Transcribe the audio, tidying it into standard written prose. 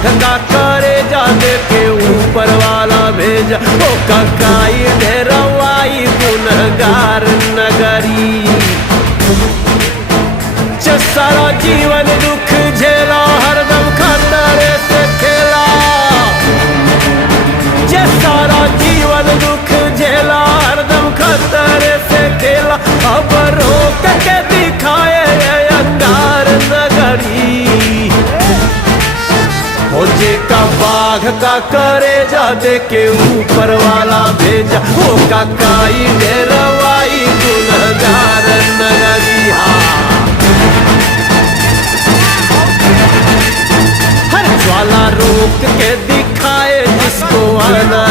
बाघ का करे जाते के ऊपर वाला भेजा। ओ ककाई डेरवाई गुनहगार नगरी। सारा जीवन दुख झेला हरदम खतरे से खेला। जे सारा जीवन दुख झेला हरदम खतरे से खेला। अब रोक के दिखाए अंगार नगरी। हो जे का बाघ का करे जाते के ऊपर वाला भेजा। हो ककाई डेरवाई गुनहगार नगरी। ज्वाला रोक के दिखाए जिसको आना